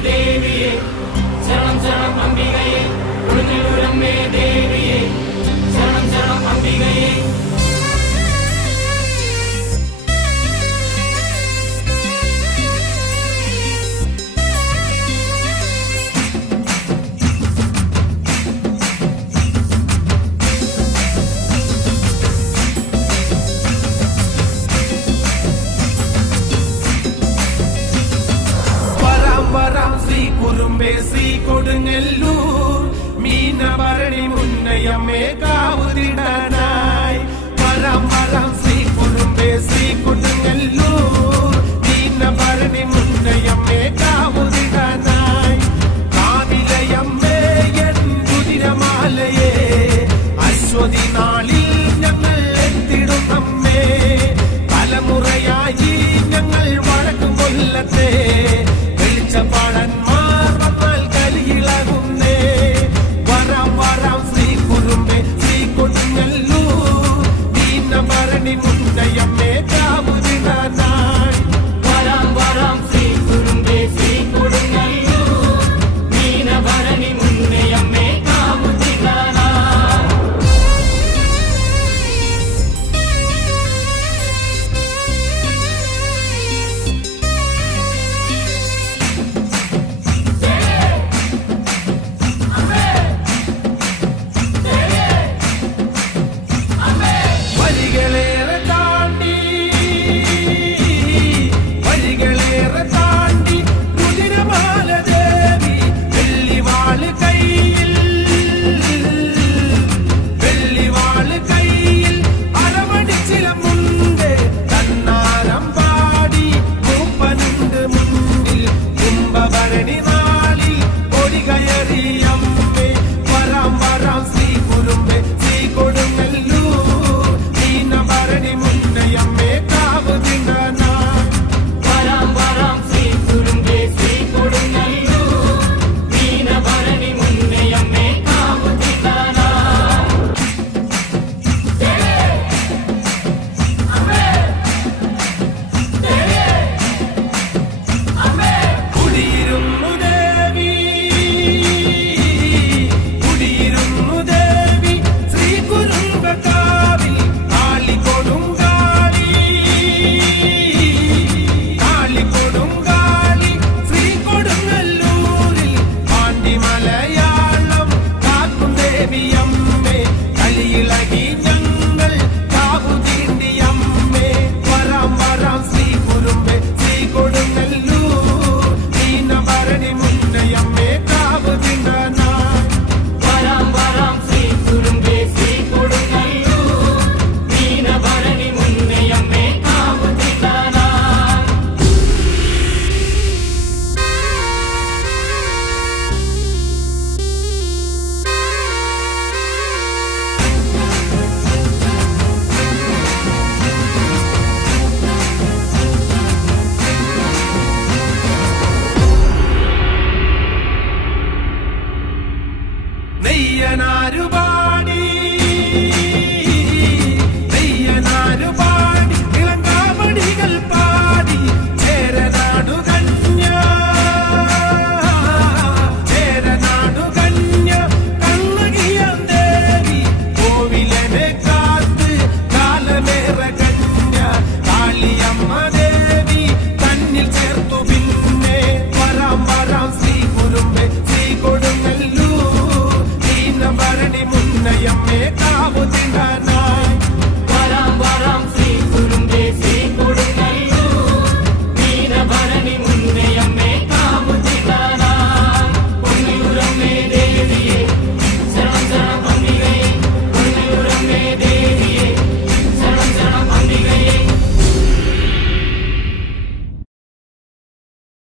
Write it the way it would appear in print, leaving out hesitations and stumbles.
देविये शरणं शरणं अम्बिकये उडुनिलूरम्मे देविये शरणं शरणं अम्बिकये श्री കൊടുങ്ങല്ലൂർ മീനഭരണി മുന്നയമ്മേ കാവുതിടാനായി വരാം വരാം ശ്രീ കുറുമ്പേ ശ്രീ കൊടുങ്ങല്ലൂർ മീനഭരണി മുന്നയമ്മേ കാവുതിടാനായി കാവിലയമ്മേ എൻ കുതിരമാലയേ അശ്വതി നാളിൽ ഞങ്ങൾ എത്തിടും അമ്മേ തലമുറയായി ഞങ്ങൾ വഴക്കും കൊല്ലത്തെ വെളിച്ചപ്പാടൻ മുന്നയമ്മേ കാവുതിടാനായി വരാം വരാം ശ്രീ കുറുമ്പേ ശ്രീ കൊടുങ്ങല്ലൂർ മീനഭരണി മുന്നയമ്മേ കാവുതിടാനായി മുന്നയമ്മേ കാവുതിടാനായി